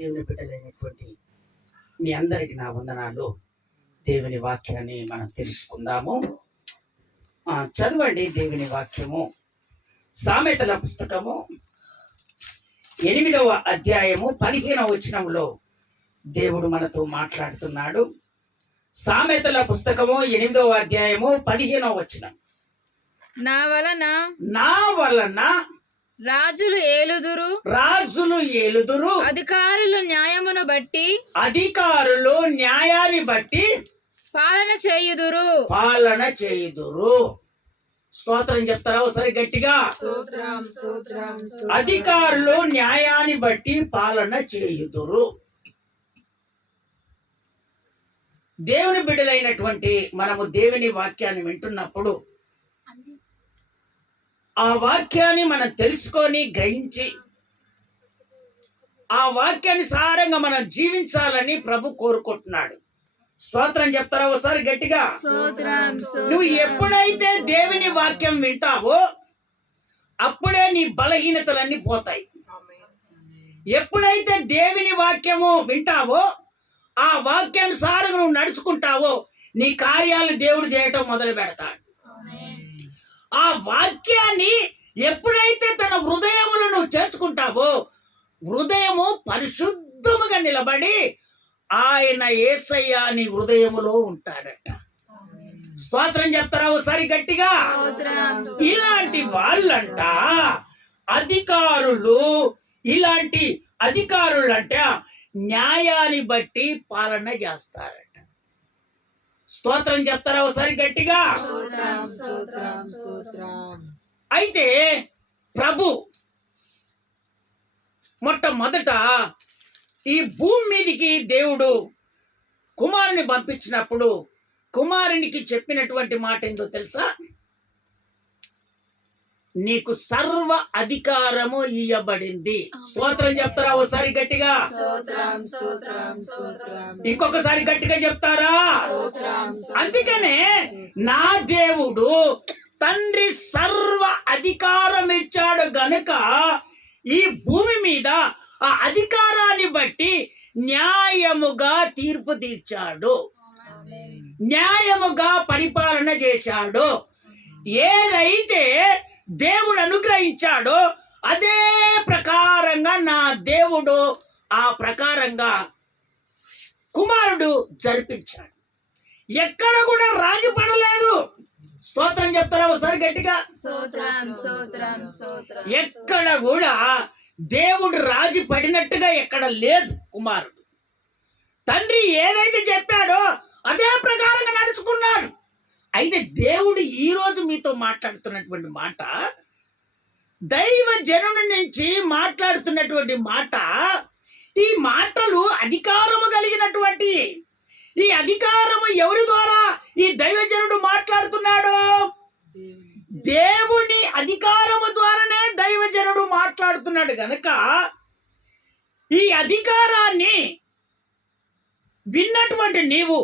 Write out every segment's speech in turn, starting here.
దేవుని బిడ్డలైనటువంటి మీ అందరికి నా వందనాలు. దేవుని వాక్యాన్ని మనం తెలుసుకుందాము. చదవండి దేవుని వాక్యము. సామెతల పుస్తకము 8వ అధ్యాయము 15వ వచనంలో దేవుడు మనతో మాట్లాడుతున్నాడు. సామెతల పుస్తకము 8వ అధ్యాయము 15వ వచనం. నా వలన రాజులు ఏలుదురు, అధికారులు న్యాయాన్ని బట్టి పాలన చేయుదురు. స్తోత్రం చెప్తారా ఒకసారి గట్టిగా? అధికారులు న్యాయాన్ని బట్టి పాలన చేయుదురు. దేవుని బిడ్డలైనటువంటి మనము దేవుని వాక్యాన్ని వింటున్నప్పుడు ఆ వాక్యాన్ని మనం తెలుసుకొని గ్రహించి ఆ వాక్యాన్ని సారంగా మనం జీవించాలని ప్రభు కోరుకుంటున్నాడు. స్తోత్రం చెప్తారా ఒకసారి గట్టిగా? నువ్వు ఎప్పుడైతే దేవుని వాక్యం వింటావో అప్పుడే నీ బలహీనతలన్నీ పోతాయి. ఎప్పుడైతే దేవుని వాక్యము వింటావో ఆ వాక్యానుసారంగా నువ్వు నడుచుకుంటావో నీ కార్యాలు దేవుడు చేయటం మొదలు పెడతాడు. ఆ వాక్యాన్ని ఎప్పుడైతే తన హృదయమును నువ్వు చేర్చుకుంటావో హృదయము పరిశుద్ధముగా నిలబడి ఆయన యేసయ్య నీ హృదయములో ఉంటాడట. స్తోత్రం చెప్తారా ఒకసారి గట్టిగా? ఇలాంటి వాళ్ళంట ఇలాంటి అధికారులంట న్యాయాన్ని బట్టి పాలన చేస్తారట. స్తోత్రం చెప్తారా ఒకసారి గట్టిగా? అయితే ప్రభు మొట్టమొదట ఈ భూమి మీదికి దేవుడు కుమారుని పంపించినప్పుడు కుమారునికి చెప్పినటువంటి మాట ఏందో తెలుసా? నీకు సర్వ అధికారము ఇయ్యబడింది. స్తోత్రం చెప్తారా ఒకసారి గట్టిగా? ఇంకొకసారి గట్టిగా చెప్తారా? అందుకనే నా దేవుడు తండ్రి సర్వ అధికారం ఇచ్చాడు గనుక ఈ భూమి మీద ఆ అధికారాన్ని బట్టి న్యాయముగా తీర్పు తీర్చాడు, న్యాయముగా పరిపాలన చేశాడు. ఏదైతే దేవుడు అనుగ్రహించాడో అదే ప్రకారంగా నా దేవుడు ఆ ప్రకారంగా కుమారుడు జరిపించాడు. ఎక్కడ కూడా రాజు పడలేదు. స్తోత్రం చెప్తారా ఒకసారి గట్టిగా? ఎక్కడ కూడా దేవుడు రాజు పడినట్టుగా ఎక్కడ లేదు. కుమారుడు తండ్రి ఏదైతే చెప్పాడో అదే ప్రకారంగా నడుచుకున్నాడు. అయితే దేవుడు ఈరోజు మీతో మాట్లాడుతున్నటువంటి మాట, దైవ జనుని నుంచి మాట్లాడుతున్నటువంటి మాట, ఈ మాటలు అధికారము కలిగినటువంటి ఈ అధికారము ఎవరి ద్వారా ఈ దైవజనుడు మాట్లాడుతున్నాడు? దేవుని అధికారము ద్వారానే దైవజనుడు మాట్లాడుతున్నాడు గనక ఈ అధికారాన్ని విన్నటువంటి నీవు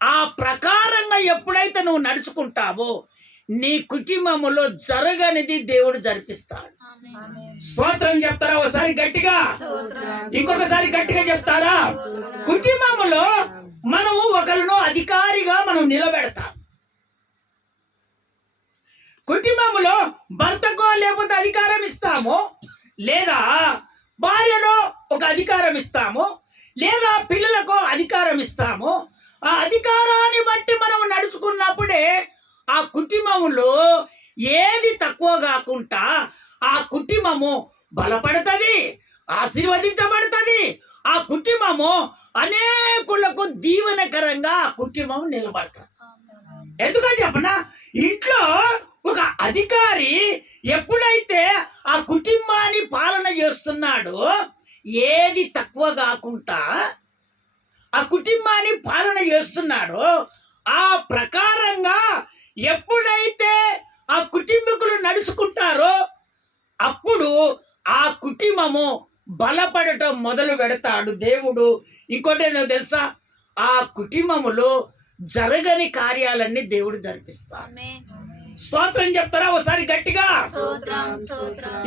ఆ ప్రకారంగా ఎప్పుడైతే నువ్వు నడుచుకుంటావో నీ కుటుంబములో జరగనిది దేవుడు జరిపిస్తాడు. స్తోత్రం చెప్తారా ఒకసారి గట్టిగా? ఇంకొకసారి గట్టిగా చెప్తారా? కుటుంబములో మనము ఒకరిను అధికారిగా మనం నిలబెడతాం. కుటుంబములో భర్తకో లేకపోతే అధికారం ఇస్తాము, లేదా భార్యలో ఒక అధికారం ఇస్తాము, లేదా పిల్లలకో అధికారం ఇస్తాము. ఆ అధికారాన్ని బట్టి మనం నడుచుకున్నప్పుడే ఆ కుటుంబములో ఏది తక్కువ కాకుండా ఆ కుటుంబము బలపడుతుంది, ఆశీర్వదించబడుతుంది. ఆ కుటుంబము అనేకులకు దీవెనకరంగా ఆ కుటుంబం నిలబడుతుంది. ఎందుకని చెప్పనా? ఇంట్లో ఒక అధికారి ఎప్పుడైతే ఆ కుటుంబాన్ని పాలన చేస్తున్నాడో ఏది తక్కువ కాకుండా ఆ కుటుంబాన్ని పాలన చేస్తున్నాడో ఆ ప్రకారంగా ఎప్పుడైతే ఆ కుటుంబీకులు నడుచుకుంటారో అప్పుడు ఆ కుటుంబము బలపడటం మొదలు పెడతాడు దేవుడు. ఇంకోటి ఏదో తెలుసా? ఆ కుటుంబములో జరగని కార్యాలన్నీ దేవుడు జరిపిస్తాడు. స్తోత్రం చెప్తారా ఒకసారి గట్టిగా?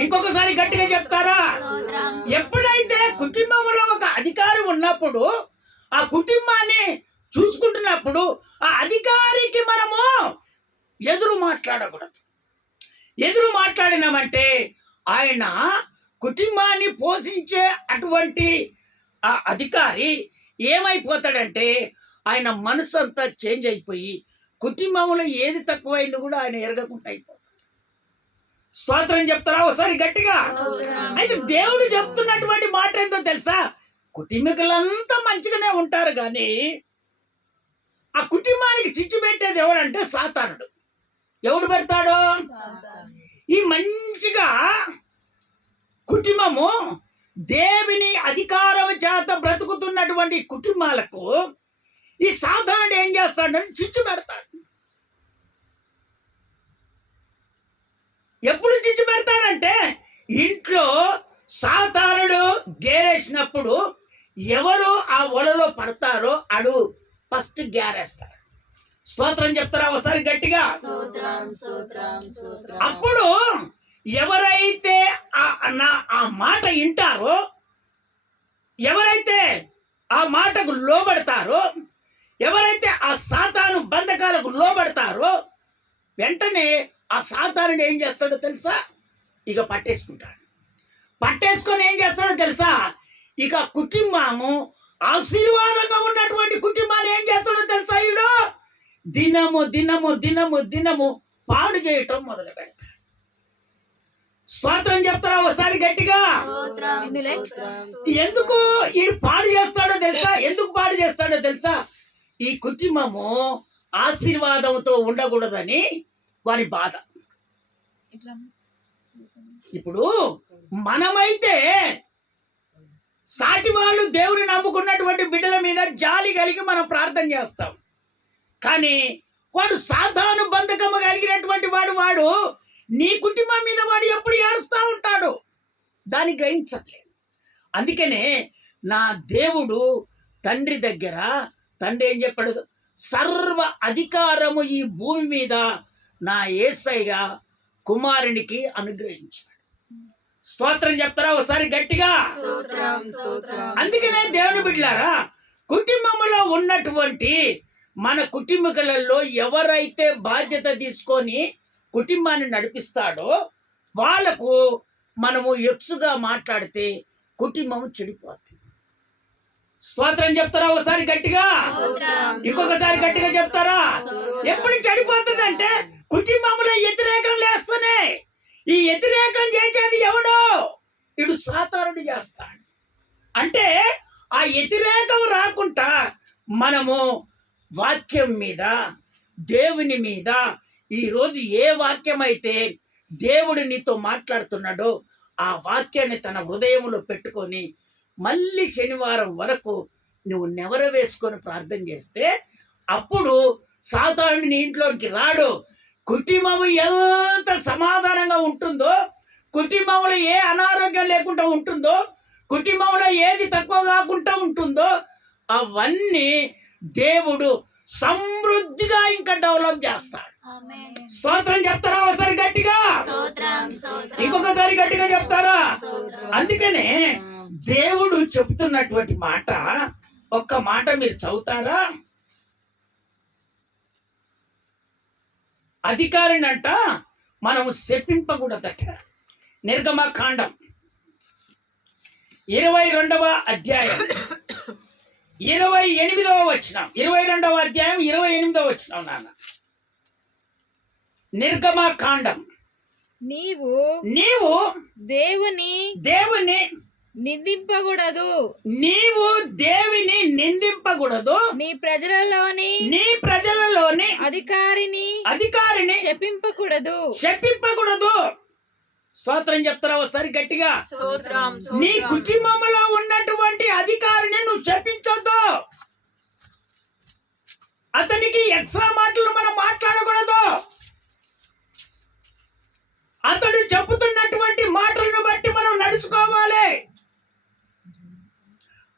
ఇంకొకసారి గట్టిగా చెప్తారా? ఎప్పుడైతే కుటుంబంలో ఒక అధికారి ఉన్నప్పుడు, ఆ కుటుంబాన్ని చూసుకుంటున్నప్పుడు, ఆ అధికారికి మనము ఎదురు మాట్లాడకూడదు. ఎదురు మాట్లాడినామంటే ఆయన కుటుంబాన్ని పోషించే అటువంటి ఆ అధికారి ఏమైపోతాడంటే ఆయన మనసు అంతా చేంజ్ అయిపోయి కుటుంబంలో ఏది తక్కువైంది కూడా ఆయన ఎరగకుండా అయిపోతాడు. స్తోత్రం చెప్తారా ఒకసారి గట్టిగా? అయితే దేవుడు చెప్తున్నటువంటి మాట ఏందో తెలుసా? కుటుంబీకులంతా మంచిగానే ఉంటారు, కానీ ఆ కుటుంబానికి చిచ్చు పెట్టేది ఎవరంటే సాతానుడు. ఎవడు పెడతాడు? ఈ మంచిగా కుటుంబము దేవుని అధికారం చేత బ్రతుకుతున్నటువంటి కుటుంబాలకు ఈ సాతానుడు ఏం చేస్తాడని చిచ్చు పెడతాడు. ఎప్పుడు చిచ్చు పెడతాడంటే ఇంట్లో సాతానుడు గేరేసినప్పుడు ఎవరు ఆ వలలో పడతారో అడు ఫస్ట్ గేరేస్తాడు. స్తోత్రం చెప్తారా ఒకసారి గట్టిగా? అప్పుడు ఎవరైతే ఆ మాట వింటారో, ఎవరైతే ఆ మాటకు లోబడతారో, ఎవరైతే ఆ సాతాను బంధకాలకు లోబడతారో వెంటనే ఆ సాతానుడు ఏం చేస్తాడో తెలుసా? ఇక పట్టేసుకుంటాడు. పట్టేసుకొని ఏం చేస్తాడో తెలుసా? ఇక కుటుంబము ఆశీర్వాదంగా ఉన్నటువంటి కుటుంబాన్ని ఏం చేస్తాడో తెలుసా? ఈడు దినము దినము దినము దినము పాడు చేయటం మొదలు పెడతాడు. స్తోత్రం చెప్తారా ఒకసారి గట్టిగా? ఎందుకు ఈడు పాడు చేస్తాడో తెలుసా? ఎందుకు పాడు చేస్తాడో తెలుసా? ఈ కుటుంబము ఆశీర్వాదంతో ఉండకూడదని వారి బాధ. ఇప్పుడు మనమైతే సాటి వాళ్ళు దేవుని నమ్ముకున్నటువంటి బిడ్డల మీద జాలి కలిగి మనం ప్రార్థన చేస్తాం, కానీ వాడు సాధారణ బంధకము కలిగినటువంటి వాడు నీ కుటుంబం మీద వాడు ఎప్పుడు ఏడుస్తూ ఉంటాడు. దాన్ని గ్రహించట్లేదు. అందుకనే నా దేవుడు తండ్రి దగ్గర, తండ్రి ఏం చెప్పాడు? సర్వ అధికారము ఈ భూమి మీద నా యేసయ్య కుమారునికి అనుగ్రహించాడు. స్తోత్రం చెప్తారా ఒకసారి గట్టిగా? అందుకనే దేవుని బిడ్డలారా, కుటుంబంలో ఉన్నటువంటి మన కుటుంబీకులలో ఎవరైతే బాధ్యత తీసుకొని కుటుంబాన్ని నడిపిస్తాడో వాళ్ళకు మనము ఎక్సుగా మాట్లాడితే కుటుంబం చెడిపోతుంది. స్తోత్రం చెప్తారా ఒకసారి గట్టిగా? ఇంకొకసారి గట్టిగా చెప్తారా? ఎప్పుడు చెడిపోతుంది అంటే కుటుంబంలో వ్యతిరేకం లేస్తూనే. ఈ వ్యతిరేకం చేసేది ఎవడో? ఇడు సాతానుడు చేస్తాడు. అంటే ఆ వ్యతిరేకం రాకుండా మనము వాక్యం మీద, దేవుని మీద, ఈరోజు ఏ వాక్యం అయితే దేవుడు నీతో మాట్లాడుతున్నాడో ఆ వాక్యాన్ని తన హృదయంలో పెట్టుకొని మళ్ళీ శనివారం వరకు నువ్వు నెవర వేసుకొని ప్రార్థన చేస్తే అప్పుడు సాతానుడు నీ ఇంట్లోకి రాడు. కుటుంబం ఎంత సమాధానంగా ఉంటుందో, కుటుంబంలో ఏ అనారోగ్యం లేకుండా ఉంటుందో, కుటుంబంలో ఏది తక్కువ కాకుండా ఉంటుందో అవన్నీ దేవుడు సమృద్ధిగా ఇంకా డెవలప్ చేస్తాడు. స్తోత్రం చెప్తారా ఒకసారి గట్టిగా? ఇంకొకసారి గట్టిగా చెప్తారా? అందుకనే దేవుడు చెప్తున్నటువంటి మాట ఒక్క మాట మీరు చదువుతారా? అధికారిని అంట మనము శపింపకూడదట. నిర్గమకాండం 22వ అధ్యాయం 28వ వచనం. 22వ అధ్యాయం 28వ వచనం నాన్న. నిర్గమకాండం. నీవు దేవుని నిందింపకూడదు. నీవు దేవుని నిందింపకూడదు. నీ ప్రజలలోని అధికారిని శపింపకూడదు. స్తోత్రం చెప్తారా ఒకసారి గట్టిగా? నీ కుటుంబంలో ఉన్నటువంటి అధికారిని నువ్వు శపించొద్దు. అతనికి ఎక్స్ట్రా మాటలు మనం మాట్లాడకూడదు. అతడు చెబుతున్నటువంటి మాటలను బట్టి మనం నడుచుకోవాలి.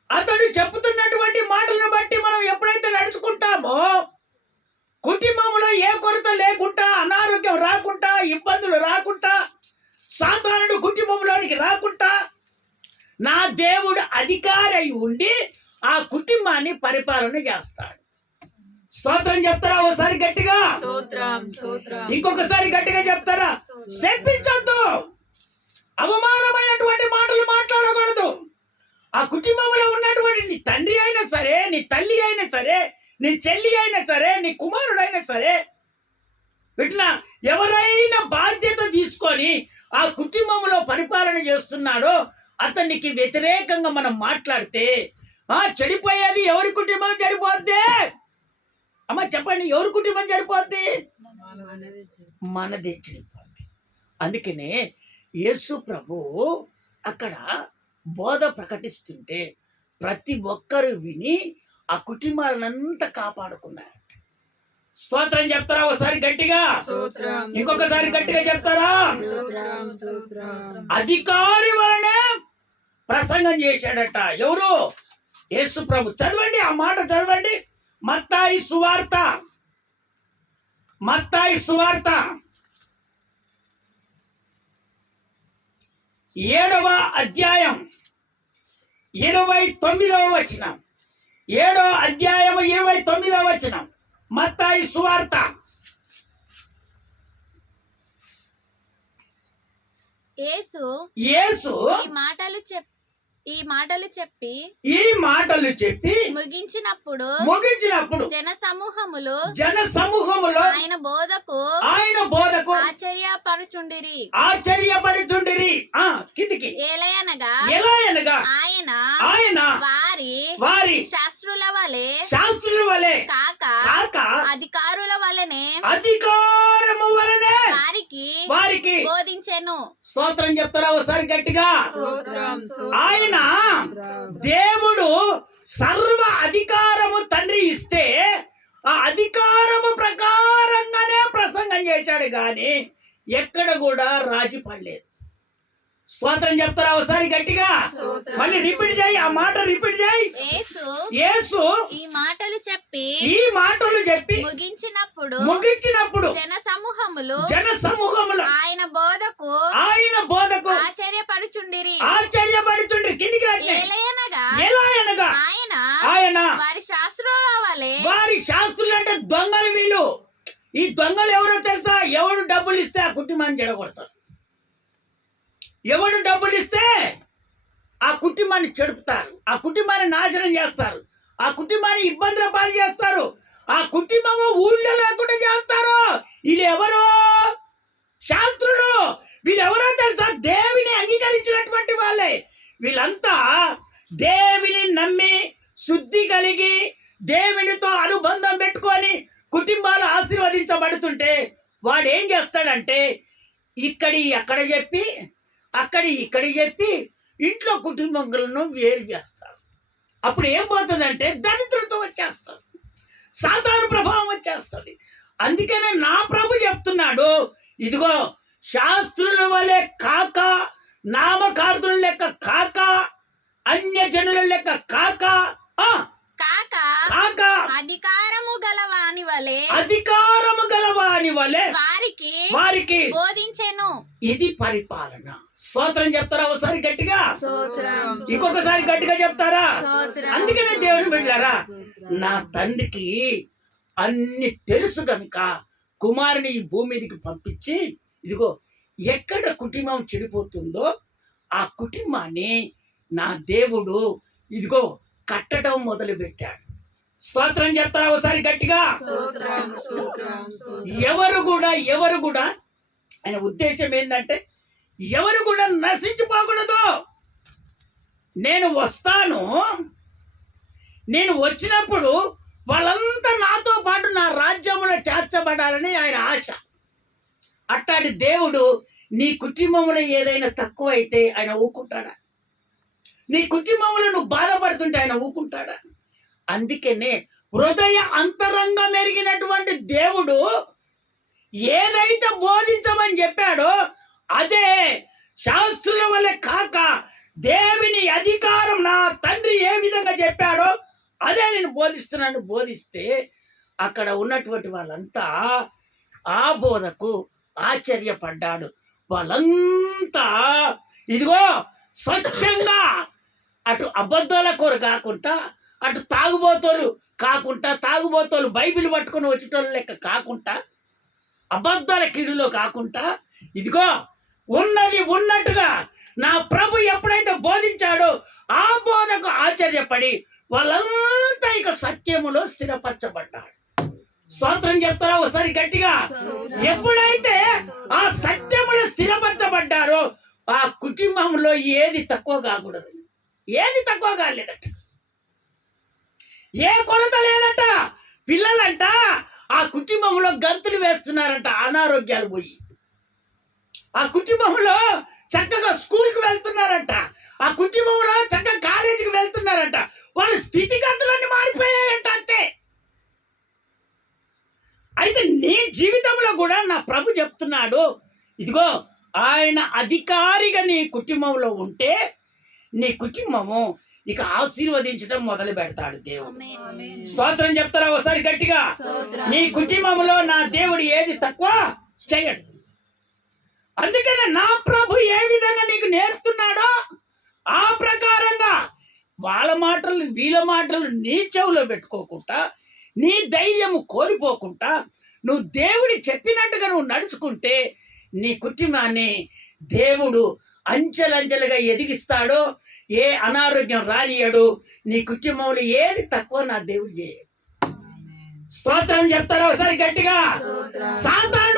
అతడు చెబుతున్నటువంటి మాటలను బట్టి మనం ఎప్పుడైతే నడుచుకుంటామో కుటుంబంలో ఏ కొరత లేకుండా, అనారోగ్యం రాకుండా, ఇబ్బందులు రాకుండా, సాతానుడు కుటుంబంలోనికి రాకుండా నా దేవుడు అధికారి అయి ఉండి ఆ కుటుంబాన్ని పరిపాలన చేస్తాడు. స్తోత్రం చెప్తారా ఒకసారి గట్టిగా? ఇంకొకసారి గట్టిగా చెప్తారా? శపించొద్దు, అవమానమైనటువంటి మాటలు మాట్లాడకూడదు. ఆ కుటుంబంలో ఉన్నటువంటి నీ తండ్రి అయినా సరే, నీ తల్లి అయినా సరే, నీ చెల్లి అయినా సరే, నీ కుమారుడైనా సరే, ఇట్లా ఎవరైనా బాధ్యత తీసుకొని ఆ కుటుంబంలో పరిపాలన చేస్తున్నాడో అతనికి వ్యతిరేకంగా మనం మాట్లాడితే చెడిపోయేది ఎవరి కుటుంబం చెడిపోద్ది? అమ్మ చెప్పండి, ఎవరి కుటుంబం చెడిపోద్ది? మనదే చెడిపోద్ది. అందుకనే యేసు ప్రభు అక్కడ బోధ ప్రకటిస్తుంటే ప్రతి ఒక్కరు విని ఆ కుటుంబాలంతా కాపాడుకున్నారు. స్తోత్రం చెప్తారా ఒకసారి గట్టిగా? ఇంకొకసారి గట్టిగా చెప్తారా? అధికారి వలనే ప్రసంగం చేశాడట. ఎవరు? యేసు ప్రభు. చదవండి, ఆ మాట చదవండి. మత్తయి సువార్త, మత్తయి సువార్త 7వ అధ్యాయం 29వ వచనం. 7వ అధ్యాయం 29వ వచనం. మత్తయి సువార్త. యేసు ఈ మాటలు చెప్పి ముగించినప్పుడు జన సమూహములో ఆయన బోధకు ఆశ్చర్యపడుచుండిరి. కిందికి. ఎలయనగా ఆయన వారి శాస్త్రుల వలె కాక అధికారుల వలనే అధికారము వలనే వారికి బోధించెను. స్తోత్రం చెప్తారా ఒకసారి గట్టిగా? ఆయన దేవుడు సర్వ అధికారము తండ్రి ఇస్తే ఆ అధికారము ప్రకారంగానే ప్రసంగం చేశాడు, గాని ఎక్కడ కూడా రాజీ పడలేదు. స్తోత్రం చెప్తారా ఒకసారి గట్టిగా? మళ్ళీ రిపీట్ చేయి, ఆ మాట రిపీట్ చేయి. యేసు ఈ మాటలు చెప్పి ముగించినప్పుడు జన సమూహములు ఆయన బోధకు ఆశ్చర్యపడుచుండిరి. కిందికి రండి. ఎలాయనగా ఆయన వారి శాస్త్రులు అంటే దొంగలు. వీళ్ళు ఈ దొంగలు ఎవరో తెలుసా? ఎవడు డబ్బులు ఇస్తే ఆ కుటుంబాన్ని చెడగొడతారు. ఎవడు డబ్బులు ఇస్తే ఆ కుటుంబాన్ని చెడుపుతారు, ఆ కుటుంబాన్ని నాశనం చేస్తారు, ఆ కుటుంబాన్ని ఇబ్బందుల పాలు చేస్తారు, ఆ కుటుంబము ఊళ్ళో లేకుండా చేస్తారు. వీళ్ళు ఎవరు? శాస్త్రులు. వీళ్ళెవరో తెలుసా? దేవుని అంగీకరించినటువంటి వాళ్ళే. వీళ్ళంతా దేవుని నమ్మి శుద్ధి కలిగి దేవునితో అనుబంధం పెట్టుకొని కుటుంబాలు ఆశీర్వదించబడుతుంటే వాడు ఏం చేస్తాడంటే అక్కడ చెప్పి ఇక్కడ చెప్పి ఇంట్లో కుటుంబాలను వేరు చేస్తారు. అప్పుడు ఏం పోతుందంటే దరిద్రత వచ్చేస్తారు, సాతాను ప్రభావం వచ్చేస్తుంది. అందుకనే నా ప్రభు చెప్తున్నాడు, ఇదిగో శాస్త్రుల వలె కాక, నామకార్థుల లెక్క కాక, అన్య జనుల లెక్క కాక అధికారము గలవాని వలె వారికి బోధించెను. ఇది పరిపాలన. స్తోత్రం చెప్తారా ఒకసారి గట్టిగా? ఇంకొకసారి గట్టిగా చెప్తారా? అందుకనే దేవుని బిడ్డలారా, నా తండ్రికి అన్ని తెలుసు కనుక కుమారుని ఈ భూమి మీదకి పంపించి, ఇదిగో ఎక్కడ కుటుంబం చెడిపోతుందో ఆ కుటుంబాన్ని నా దేవుడు ఇదిగో కట్టడం మొదలు పెట్టాడు. స్తోత్రం చెప్తారా ఒకసారి గట్టిగా? ఎవరు కూడా ఆయన ఉద్దేశం ఏంటంటే ఎవరు కూడా నశించిపోకూడదు. నేను వచ్చినప్పుడు వాళ్ళంతా నాతో పాటు నా రాజ్యంలో చేర్చబడాలని ఆయన ఆశ. అట్టాడి దేవుడు నీ కుటుంబంలో ఏదైనా తక్కువ అయితే ఆయన ఊరుకుంటాడా? నీ కుటుంబంలో నువ్వు బాధపడుతుంటే ఆయన ఊరుకుంటాడా? అందుకనే హృదయ అంతరంగం ఎరిగినటువంటి దేవుడు ఏదైతే బోధించమని చెప్పాడో అదే, శాస్త్రుల వల్ల కాక దేవుని అధికారం నా తండ్రి ఏ విధంగా చెప్పాడో అదే నేను బోధిస్తున్నాను. బోధిస్తే అక్కడ ఉన్నటువంటి వాళ్ళంతా ఆ బోధకు ఆశ్చర్యపడ్డాడు. వాళ్ళంతా ఇదిగో స్వచ్ఛంగా అటు అబద్ధాల కోరు కాకుండా, అటు తాగుబోతోలు బైబిల్ పట్టుకొని వచ్చేటోళ్ళు లెక్క కాకుండా, అబద్ధాల కిడులో కాకుండా, ఇదిగో ఉన్నది ఉన్నట్టుగా నా ప్రభు ఎప్పుడైతే బోధించాడో ఆ బోధకు ఆశ్చర్యపడి వాళ్ళంతా ఇక సత్యములో స్థిరపరచబడ్డాడు. స్తోత్రం చెప్తారా ఒకసారి గట్టిగా? ఎప్పుడైతే ఆ సత్యములో స్థిరపరచబడ్డారో ఆ కుటుంబంలో ఏది తక్కువ కాకూడదు, ఏది తక్కువ కాలేదట, ఏ కొలత లేదట. పిల్లలంట ఆ కుటుంబంలో గంతులు వేస్తున్నారంట, అనారోగ్యాలు పోయి. ఆ కుటుంబంలో చక్కగా స్కూల్కి వెళ్తున్నారంట, ఆ కుటుంబంలో చక్కగా కాలేజీకి వెళ్తున్నారంట. వాళ్ళ స్థితిగతులన్నీ మారిపోయాయంట అంతే. అయితే నీ జీవితంలో కూడా నా ప్రభు చెప్తున్నాడు, ఇదిగో ఆయన అధికారిగా నీ కుటుంబంలో ఉంటే నీ కుటుంబము ఇక ఆశీర్వదించడం మొదలు పెడతాడు దేవుడు. స్తోత్రం చెప్తారా ఒకసారి గట్టిగా? నీ కుటుంబంలో నా దేవుడు ఏది తక్కువ చేయడు. అందుకనే నా ప్రభు ఏ విధంగా నీకు నేర్పుతున్నాడో ఆ ప్రకారంగా వాళ్ళ మాటలు వీళ్ళ మాటలు నీ చెవులో పెట్టుకోకుండా, నీ ధైర్యము కోల్పోకుండా నువ్వు దేవుడి చెప్పినట్టుగా నువ్వు నడుచుకుంటే నీ కుటుంబాన్ని దేవుడు అంచెలంచెలుగా ఎదిగిస్తాడో, ఏ అనారోగ్యం రానియడు. నీ కుటుంబంలో ఏది తక్కువ నా దేవుడు చేయడు. స్తోత్రం చెప్తారా ఒకసారి గట్టిగా? సాతాను